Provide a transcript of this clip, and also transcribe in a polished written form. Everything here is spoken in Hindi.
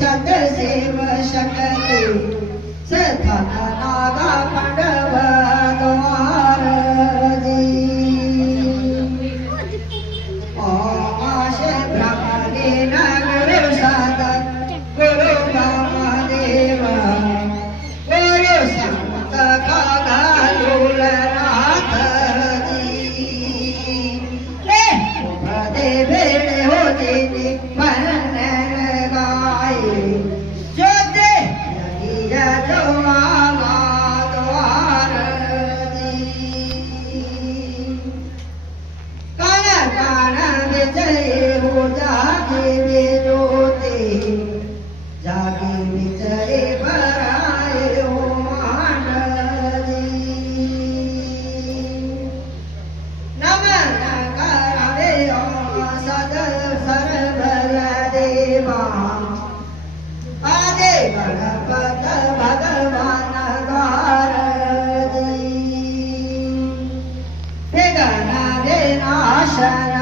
सतसेव शकते सथन नागा पांडव द्वारजी ओमाशे ब्रह्मणे न गुरु साद गुरु ब्रह्मदेव गुरु संत कागालूलनाथ जी भदे भेड़े होते जागे विचरे पराए हो मांडजी नमन करावे सद सरभर देवा आदे गणपत भगवान द्वारजी विघ्न विनाशन